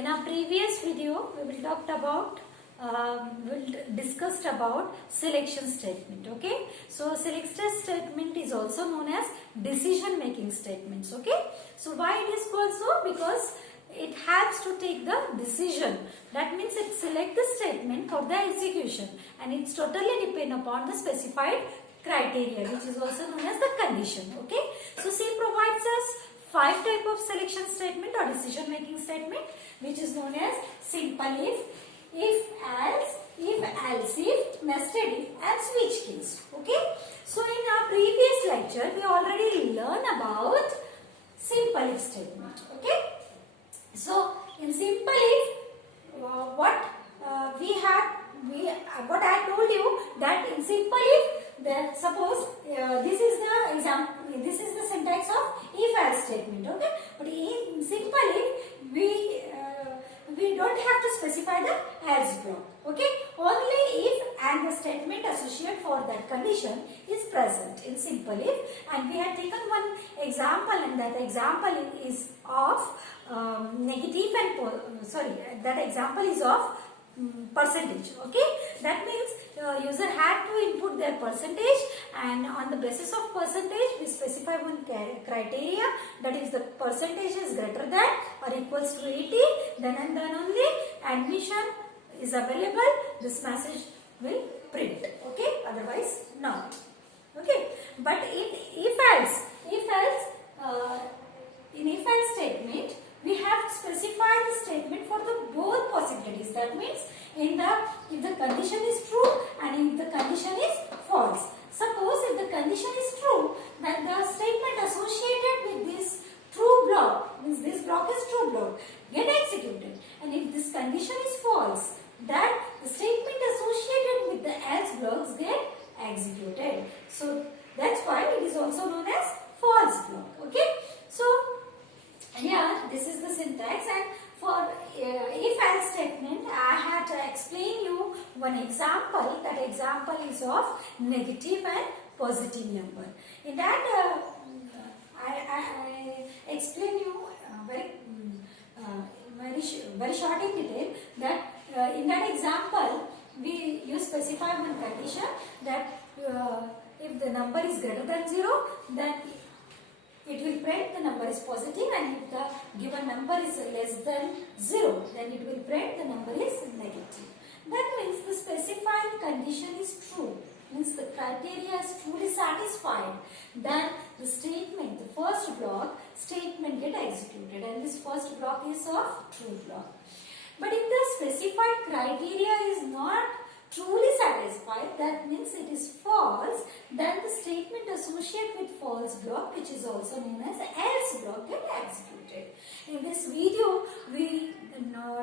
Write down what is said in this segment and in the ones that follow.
In our previous video, we will talked about discussed about selection statement. Okay, so selection statement is also known as decision making statements. Okay, so why it is called so? Because it helps to take the decision. That means it select the statement for the execution, and it's totally depend upon the specified criteria, which is also known as the condition. Okay, so C provides us 5 type of selection statement or decision making statement, which is known as simple if else, if, nested if, and switch case. Okay, so in our previous lecture we already learned about simple if statement. Okay, so in simple if what I told you that in simple if, then suppose this is the example, this is the syntax of if else statement. Okay, but in simple if we don't have to specify the else block. Okay, only if and the statement associated for that condition is present in simple if, and we have taken one example, and that example is of negative and that example is of percentage. Okay, that means user had to input their percentage, and on the basis of percentage we specify one criteria, that is the percentage is greater than or equals to 80, then and then only admission is available, this message will print. Okay, otherwise not. Okay, but in if else statement we have specified the statement for the both possibilities. That means if the condition is true and if the condition is false. Suppose if the condition is true, then the statement associated with this true block, means this block is true block, get executed, and if this condition is false, then the statement associated with the else blocks get executed. So that's why it is also known as false block. Okay, so here this is the syntax, and for if else statement I had to explain you one example. That example is of negative and positive number. In that I explain you very short in detail that in that example you specify one condition that if the number is greater than 0, then it will print the number is positive, and if the given number is less than 0, then it will print the number is negative. That means the specified condition is true, means the criteria is truly satisfied, then the statement, the first block statement get executed, and this first block is of true block. But if the specified criteria is not truly satisfied, that means it is false, then the statement associated with false block, which is also known as else block, get executed. In this video we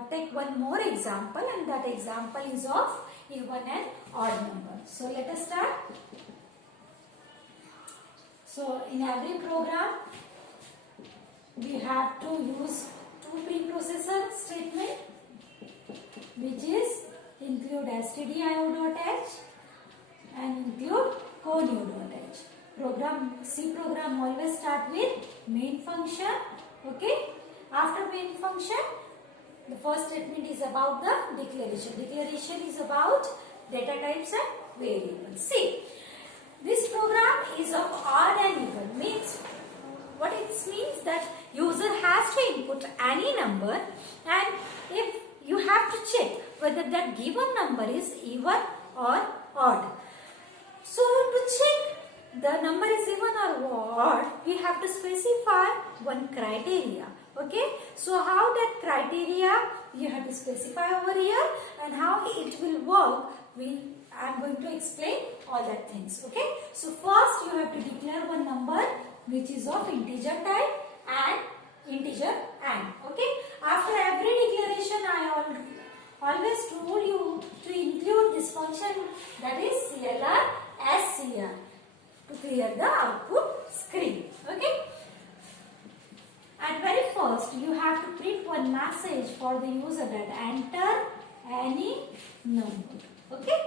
take one more example, and that example is of even and odd number. So let us start. So in every program we have to use two preprocessor statement, which is include stdio.h and include connew.h. C program always start with main function. Okay, after main function the first statement is about the declaration. Declaration is about data types and variables. See, this program is of odd and even, means what it means that user has to input any number, and if you have to check whether that given number is even or odd. So to check the number is even or odd, we have to specify one criteria. Okay, so how that criteria you have to specify over here, and how it will work, I am going to explain all that things. Okay, so first you have to declare one number which is of integer type and integer and. Okay, after every declaration I always told you to include this function, that is CLR SCR, to clear the output screen. Okay, at very first you have to print one message for the user that enter any number. Okay,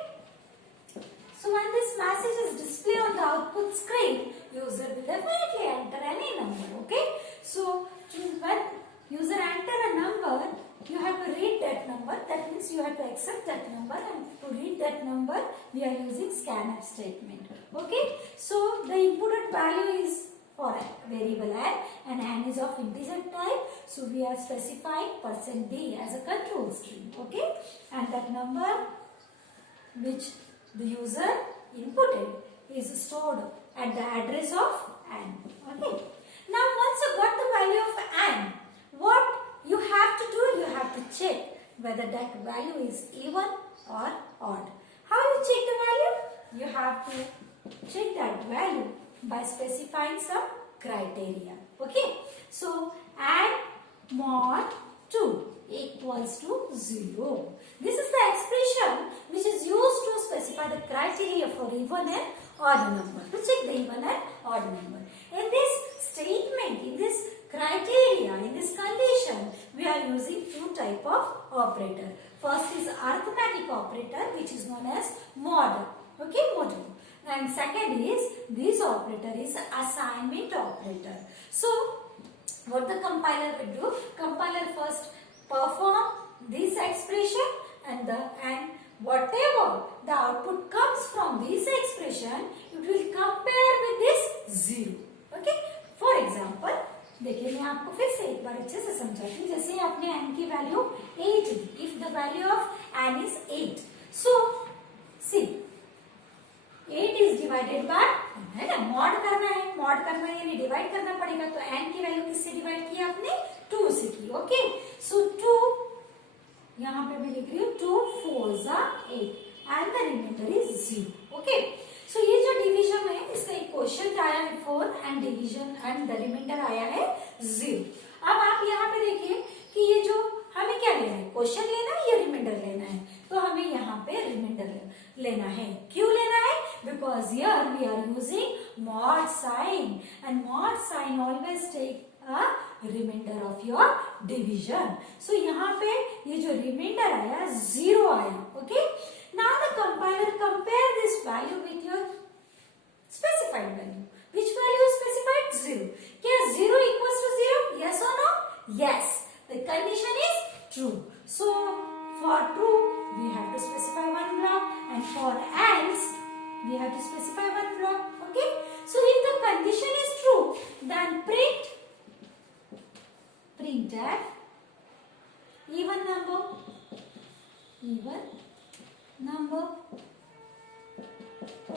so when this message is displayed on the output screen, user will definitely enter any number. Okay, so when user enter a number, you have number, that means you have to accept that number, and to read that number we are using scanf statement. Okay, so the inputted value is for a variable n, and n is of integer type, so we are specifying %d as a control string. Okay, and that number which the user inputted is stored at the address of n. Okay, now once you got the value of n, what you have to do, you have to check whether that value is even or odd. How you check the value? You have to check that value by specifying some criteria. Okay, so add mod 2 equals to 0. This is the expression which is used to specify the criteria for even and odd number, to check the even and odd number. In this statement, in this criteria, in this condition, we are using two type of operator. First is arithmetic operator, which is known as mod. Okay, mod. And second is, this operator is assignment operator. So what the compiler will do? Compiler first perform this expression, and whatever the output comes from this expression, it will compare with this 0. Okay, for example, देखिए मैं आपको फिर से एक बार अच्छे से समझाती हूँ. जैसे आपने n की value 8 the, if the value of n is 8, so see 8 is divided by, है ना, मॉड करना है यानी डिवाइड करना पड़ेगा. तो n की वैल्यू किससे डिवाइड की आपने? 2 से की. ओके, सो 2 यहाँ पे मैं लिख रही हूँ 2 4s are 8 and the remainder is 0. Okay, सो ये जो डिवीजन है, इसका एक क्वेश्चन आया है 4 and division and the remainder आया है 0. अब आप यहाँ पे देखिए कि ये जो हमें क्या लेना है, क्वेश्चन लेना है या रिमाइंडर लेना है? तो हमें यहाँ पे रिमाइंडर लेना है. क्यों लेना है? Because here we are using mod sign, and mod sign always take a remainder of your division. So यहाँ पे ये जो remainder आया 0 आया. Okay, now the compiler compare this value with your specified value. Which value is specified? 0. क्या 0 equals to 0? Yes or no? Yes. The condition is true. So for true we have to specify one block, and for else we have to specify one block. Okay, so if the condition is true, then printf even number.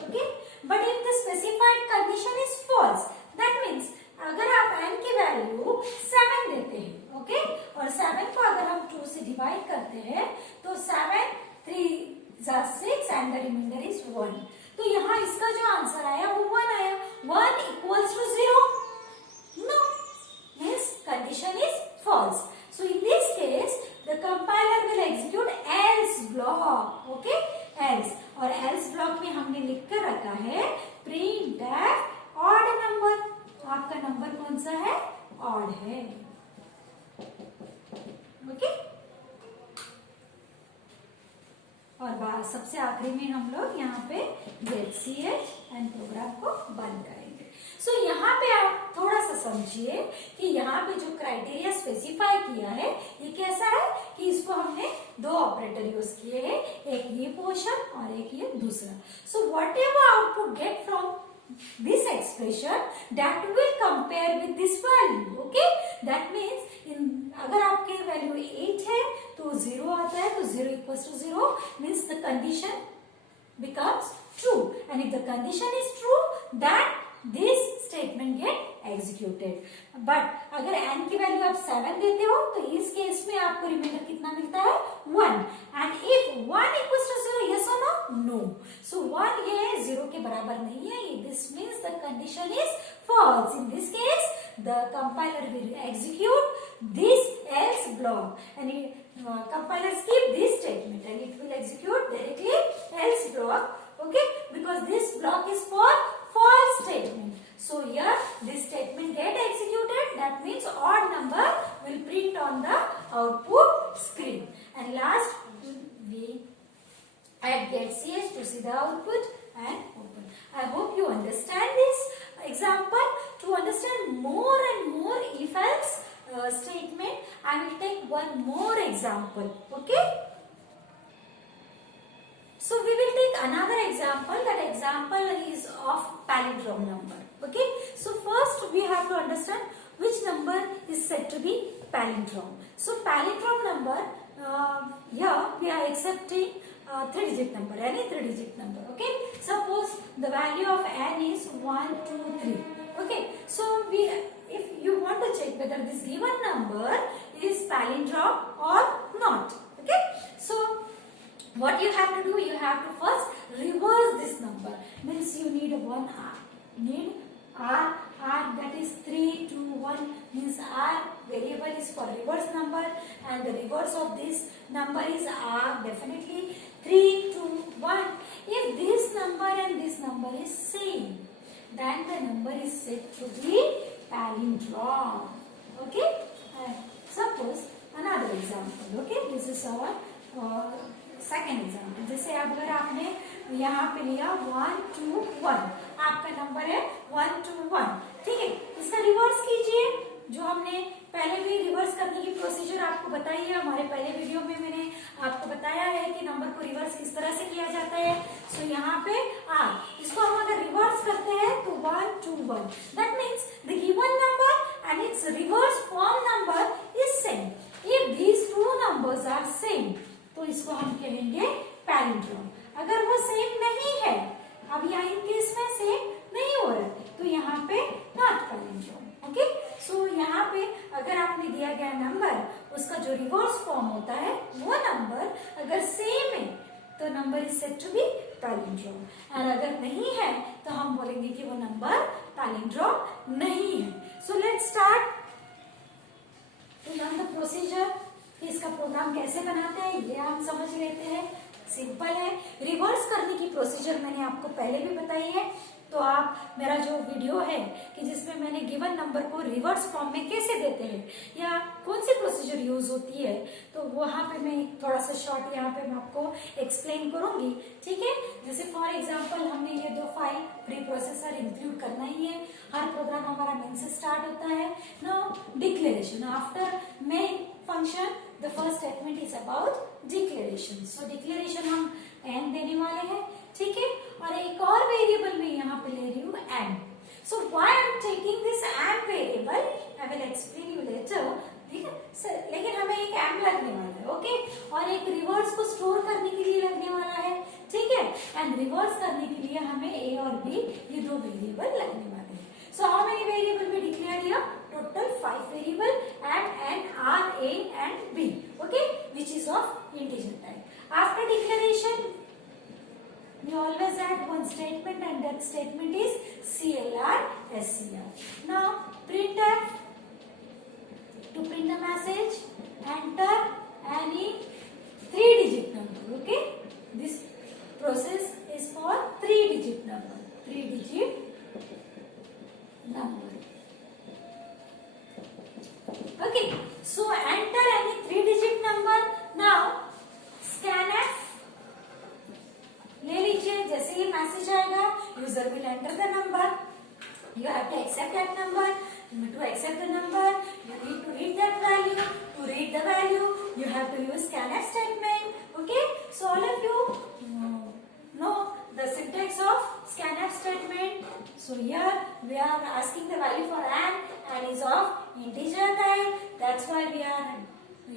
Okay, but if the specified condition is false, that means अगर आप n की value 7 देते हैं, okay, और 7 को अगर हम 2 से डिवाइड करते हैं तो 7 3 6 एंड द रिमाइंडर इज 1. तो यहाँ इसका जो आंसर आया वो 1 आया. 1 equals to 0? No, means condition is false. So in this case the compiler will execute else block. Okay, else, और else block में हमने लिख कर रखा है printf odd number. आपका नंबर कौन सा है? odd है. ओके, और सबसे आखिरी में हम लोग यहाँ पे ZCH एंड प्रोग्राम को बंद करेंगे. सो यहाँ पे आप थोड़ा सा समझिए कि यहाँ पे जो क्राइटेरिया स्पेसिफाई किया है ये कैसा है कि इसको हमने दो ऑपरेटर यूज किए हैं, एक ये पोर्शन और एक ये दूसरा. So what ever output get from this expression that will compare with this value. Okay, that means in अगर आपके वैल्यू 8 है तो 0 आता है, तो 0 equals to 0 means the condition becomes true, and if the condition is true then this statement get executed. but अगर n की value आप 7 देते हो तो इस केस में आपको रिमाइंडर कितना मिलता है? 1. and if 1 equals to 0, yes or no? No. so 1 ये 0 के बराबर नहीं है. this means the condition is false. in this case the compiler will execute this else block, and compiler skip this statement and it will execute directly else block. Okay, because this block is for false statement. So here this statement get executed. That means odd number will print on the output screen. And last we add getch to see the output and open. I hope you understand this example. To understand more and more if else statement, I will take one more example. Okay. example. That example is of palindrome number. Okay. So first we have to understand which number is said to be palindrome. So palindrome number, here we are accepting 3-digit number, any 3-digit number. Okay. Suppose the value of n is 1, 2, 3. Okay. So if you want to check whether this given number is palindrome or not. Okay. So what you have to do, you have to first reverse this number. Means you need one R. Need R. R, that is 3, 2, 1, means R variable is for reverse number, and the reverse of this number is R, definitely 3, 2, 1. If this number and this number is same, then the number is said to be palindrome. Okay. Suppose another example. Okay. This is our second example. जैसे अगर आपने यहाँ पे लिया 1, 2, 1, आपका number है 1, 2, 1. ठीक है. इसका रिवर्स कीजिए. जो हमने पहले भी रिवर्स करने की प्रोसीजर आपको बताई है, हमारे पहले वीडियो में मैंने आपको बताया है कि नंबर को रिवर्स किस तरह से किया जाता है. सो यहाँ पे इसको हम अगर रिवर्स करते हैं तो 1, 2, 1. That means the given number and its reverse form number is same. If these two numbers are same, तो इसको हम कहेंगे पैलिंड्रोम. अगर वो सेम नहीं है, अब यहाँ इन केस में सेम नहीं हो रहा है, तो यहाँ पे नॉट पैलिंड्रोम. ओके. सो यहाँ पे अगर आपने दिया गया नंबर, उसका जो रिवर्स फॉर्म होता है, वो नंबर अगर सेम है तो number is said to be palindrome. और अगर नहीं है तो हम बोलेंगे कि वो नंबर पैलिंड्रोम नहीं है. So let's start to learn the procedure. इसका प्रोग्राम कैसे बनाते हैं ये हम समझ लेते हैं. सिंपल है. रिवर्स करने की प्रोसीजर मैंने आपको पहले भी बताई है, तो आप मेरा जो वीडियो है कि जिसमें मैंने गिवन नंबर को रिवर्स फॉर्म में कैसे देते हैं या कौन सी प्रोसीजर यूज होती है, तो वहां पे मैं थोड़ा सा शॉर्ट यहाँ पे मैं आपको एक्सप्लेन करूंगी. ठीक है. जैसे फॉर एग्जांपल हमने ये 2 फाइल प्री प्रोसेसर इंक्लूड करना ही है. हर प्रोग्राम हमारा मेन से स्टार्ट होता है. Now declaration after main function, the first statement is about declaration. So declaration हम एन देने वाले हैं. ठीक है. और एक और वेरिएबल मैं यहाँ पे ले रही हूँ N. So why I am taking this N variable, I will explain you later. ठीक है. लेकिन हमें एक एम लगने वाला है. ओके. और एक रिवर्स को स्टोर करने के लिए लगने वाला है. ठीक है. एंड रिवर्स करने के लिए हमें ए और बी, ये 2 वेरिएबल लगने वाले हैं. So how many variable we declare here? Total 5 variable at n, r, a and b. Okay, which is of integer type. After declaration, we always add one statement, and that statement is CLR, SCR. Now printf, to print the message, enter any 3-digit number. Okay, this process is for 3-digit number. 3-digit number. Okay, so enter any 3-digit number. Now scanf ले लीजिए. जैसे ये message आएगा, user will enter the number. You have to accept that number. To accept the number, you need to read that value. To read the value, you have to use scanf statement. Okay, so all of you know the syntax of scanf statement. So here we are asking the value for n is of integer type. That's why we are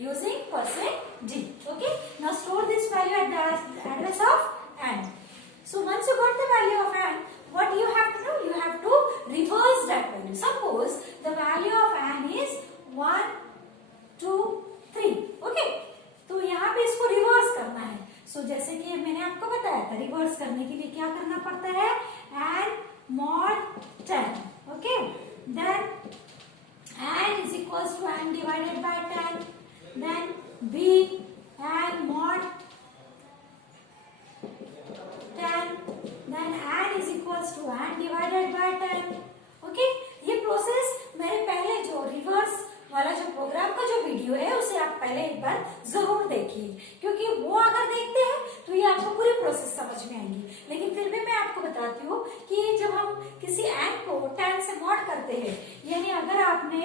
using %d. Okay. Now store this value at the address of n. So once you got the value of n, what you have to do? You have to reverse that value. Suppose the value of n is 1, 2, 3. Okay. तो यहाँ पे इसको reverse करना है. सो जैसे कि मैंने आपको बताया था, रिवर्स करने के लिए क्या करना पड़ता है? n mod 10. Okay. Then n is equals to n divided by 10. Then b n mod 10. Then n is equals to n divided by 10. Okay. ये प्रोसेस मेरे पहले जो रिवर्स वाला जो प्रोग्राम का जो वीडियो है उसे आप पहले एक बार जरूर देखिए, क्योंकि वो अगर देखते हैं तो ये आपको पूरी प्रोसेस समझ में आएंगी. लेकिन फिर भी मैं आपको बताती हूँ कि जब हम किसी n को 10 से मॉड करते हैं, यानी अगर आपने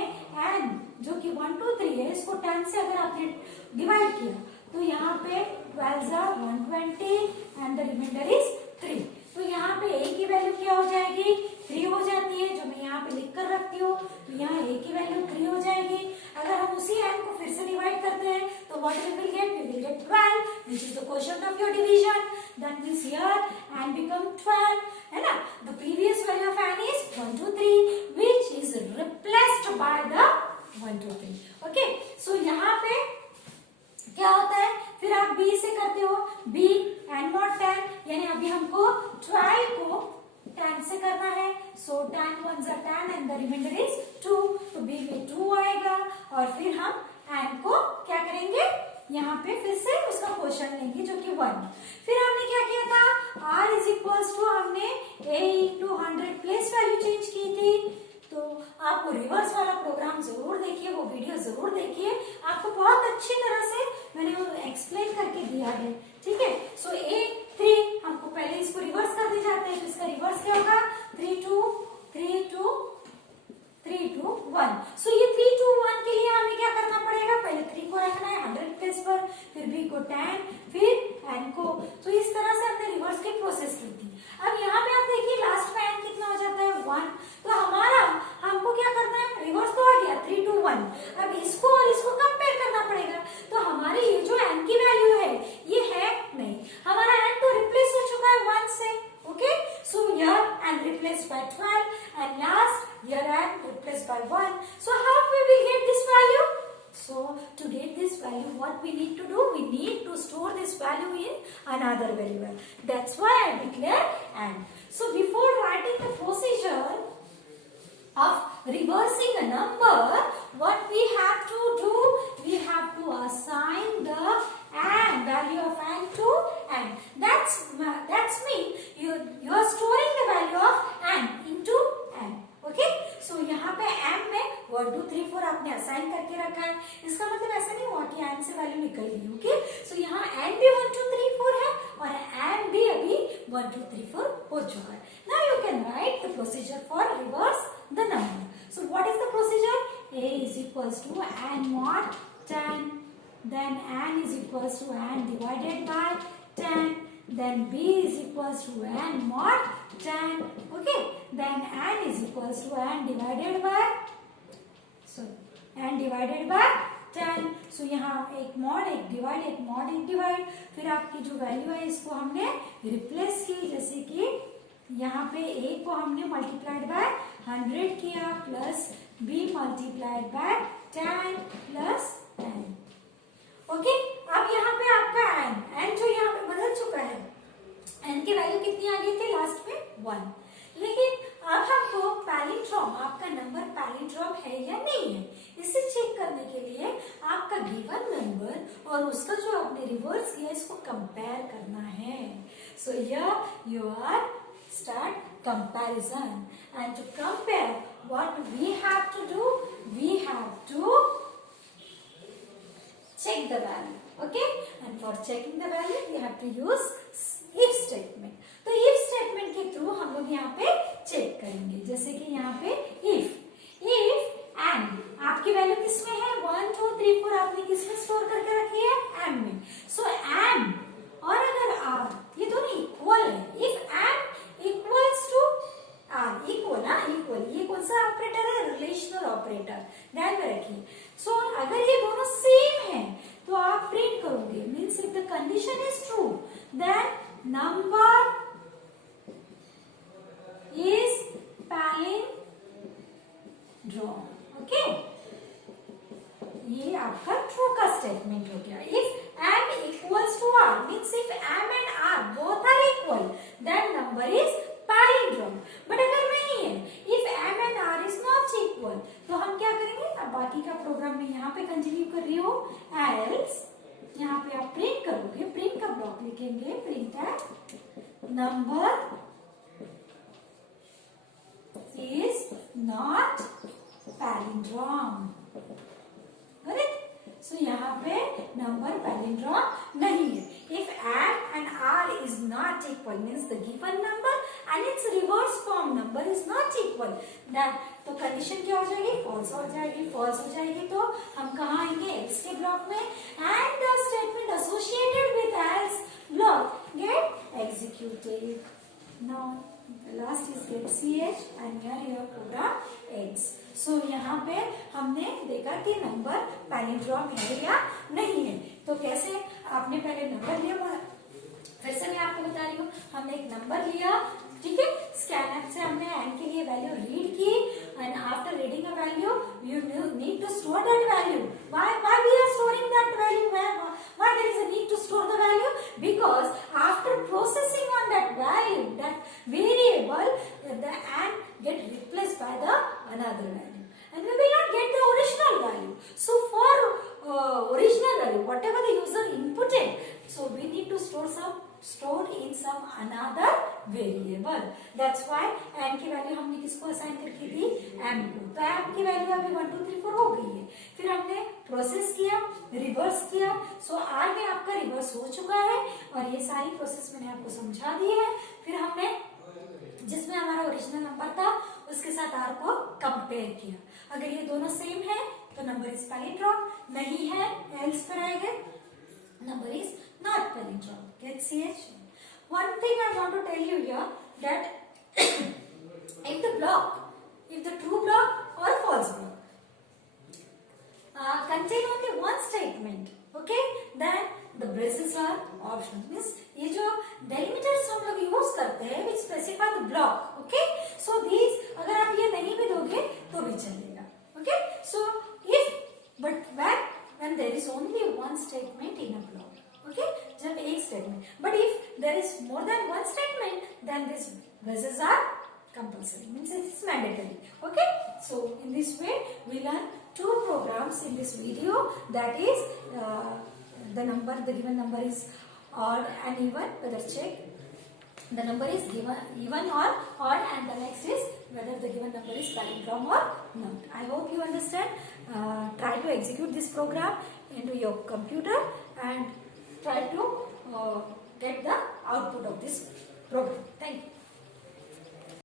n जो कि 1, 2, 3 है, इसको 10 से अगर आपने डिवाइड किया तो यहाँ पे 12 120 एंड द रिमाइंडर इज 3. तो यहाँ पे a की वैल्यू क्या हो जाएगी, 3 हो जाती है, जो मैं यहाँ पे लिख कर रखती हूँ। तो यहाँ a की वैल्यू 3 हो जाएगी। अगर हम उसी n को फिर से डिवाइड करते हैं तो what we will get 12, which is the quotient of your division. That means here n become 12, है ना। The previous value of n is 1 2 3, which is replaced by the 1 2 3. Okay, so यहाँ पे क्या होता है, फिर आप b से करते हो, b n mod 10, यानी अभी हमको 12 को 10 से करना है। So 10 1 are 10 and the remainder is 2, तो b में 2 आएगा और फिर हम n को क्या करेंगे, यहाँ पे फिर से उसका क्वोशंट लेंगे जो कि 1। फिर हमने क्या किया था, r इज इक्वल्स टू हमने a into 100 place value change की थी। तो आप वो रिवर्स वाला प्रोग्राम जरूर देखिए, वो वीडियो जरूर देखिए, आपको बहुत अच्छी तरह से मैंने वो एक्सप्लेन करके दिया है, ठीक है। सो a 3 हमको पहले इसको रिवर्स कर दे जाते हैं, तो इसका रिवर्स क्या होगा, 3 2 3 2 3 2 1। सो ये 3 2 1 के लिए हमें क्या करना पड़ेगा, पहले 3 को रखना है 100 प्लेस पर, फिर b को 10, फिर n को। तो इस तरह से हमने रिवर्स की प्रोसेस की थी। अब यहाँ पे आप देखिए लास्ट में n कितना हो जाता है, 1। तो हमारा हमको क्या करना है, रिवर्स तो आ गया 3 2 1, अब इसको और इसको कंपेयर करना पड़ेगा। तो हमारी ये जो n की वैल्यू है ये है नहीं, हमारा n तो रिप्लेस हो चुका है 1 से। Okay, so here n replaced by 12 and last here n replaced by 1. So how we will get this value? So to get this value, what we need to do, we need to store this value in another variable. That's why I declare and. So before writing the procedure of reversing a number, what we have to do, we have to assign the n value of n to n. That's mean you are storing the value of n into n. Okay, so यहाँ पे m में 1 2 3 4 आपने assign करके रखा है, इसका मतलब ऐसा नहीं हुआ कि n से वैल्यू निकल गई। ओके, सो यहाँ n भी 1 2 3 4 है और m भी अभी 1 2 3 4 हो चुका है। Now you can write the procedure for reverse the number. So what is the procedure, a is equals to n mod 10, then n is equals to n divided by 10, then b is equals to n mod 10, okay, then n is equals to n divided by, so n divided by 10. so यहाँ एक mod एक divide, एक mod एक divide, फिर आपकी जो value है इसको हमने रिप्लेस की, जैसे कि यहाँ पे a को हमने मल्टीप्लाइड बाय 100 किया plus b multiplied by 10 plus 10। Okay, अब यहाँ पे आपका n जो यहाँ पे बदल चुका है, n की वैल्यू कितनी आ गई थी लास्ट में 1, लेकिन अब हमको पैलिंड्रोम, आपका नंबर पैलिंड्रोम है या नहीं है, इसे चेक करने के लिए आपका गिवन नंबर और उसका जो आपने रिवर्स किया इसको कंपेयर करना है। So here you are start comparison, and to compare what we have to do, we have to check the value. Okay, and for checking the value we have to use if statement. तो if statement के through हम लोग यहाँ पे check करेंगे, जैसे कि यहाँ पे if and आपकी वैल्यू किसमें है 1 2 3 4 आपने किसमें स्टोर करके रखी है, m में। सो m और अगर r ये दोनों इक्वल है, if m equals to R, equal, हाँ इक्वल, ये कौन सा ऑपरेटर है, रिलेशनल ऑपरेटर, ध्यान में रखिए। सो अगर ये दोनों सेम है तो आप प्रिंट करोगे, means if the condition is true then number is palindrome. Okay, ये आपका ट्रू का स्टेटमेंट हो गया। If m equals to r, means if m and r both are equal then number is palindrome. But अगर नहीं है, if m and r is not equal, तो हम क्या करेंगे, अब बाकी का प्रोग्राम में यहाँ पे कंटिन्यू कर रही हूँ, एल्स यहाँ पे आप प्रिंट करोगे, प्रिंट का ब्लॉक लिखेंगे, print number is not palindrome. So यहाँ पे नंबर पैलिंड्रोम नहीं है। If m and r is not equal means the given number and its reverse form number is not equal, then तो condition क्या हो जाएगी, फॉल्स हो जाएगी। फॉल्स हो जाएगी तो हम कहाँ आएंगे, एल्स के ब्लॉक में, and the statement associated with else block get executed. now the last is get ch and here your program ends. So यहाँ पे हमने देखा कि नंबर पैलिंड्रोम है या नहीं है. तो कैसे आपने पहले नंबर लिया, फिर से मैं आपको बता रही हूँ, हमने एक नंबर लिया, ठीक है, स्कैन ऐप से हमने एन के लिए वैल्यू रीड की and after reading a value you need to store that value. why we are storing that value, why there is a need to store the value? Because after processing on that value, that variable, the and get replaced by the another value and we will not get the original value. So for original value, whatever the user inputted, so we need to store in some another variable. That's why n की value हमने किसको assign करके दी, m को. तो m की value अभी 1 2 3 4 हो गई है. फिर हमने प्रोसेस किया, रिवर्स किया. सो r में आपका रिवर्स हो चुका है और ये सारी प्रोसेस मैंने आपको समझा दी है. फिर हमने जिसमें हमारा ओरिजिनल नंबर था उसके साथ r को कंपेयर किया. अगर ये दोनों सेम है तो नंबर इज पैलिंड्रोम, नहीं है एल्स पर आएगा, number is not palindrome. Get ch. One thing I want to tell you here that if the true block or false block contain only one statement, okay, then the braces are optional. Means ये जो delimiters हम लोग use करते हैं which specify the block, okay. So these अगर आप ये नहीं भी दोगे तो भी चलेगा, okay. So if but when there is only one statement in a block, okay, जब एक statement, but if there is more than one statement then these braces are compulsory, means it's mandatory, okay. So in this way we learn two programs in this video, that is the given number is odd and even, whether check the number is given even or odd, and the next is whether the given number is palindrome or not. I hope you understand. Try to execute this program into your computer and try to get the output of this program. Thank you.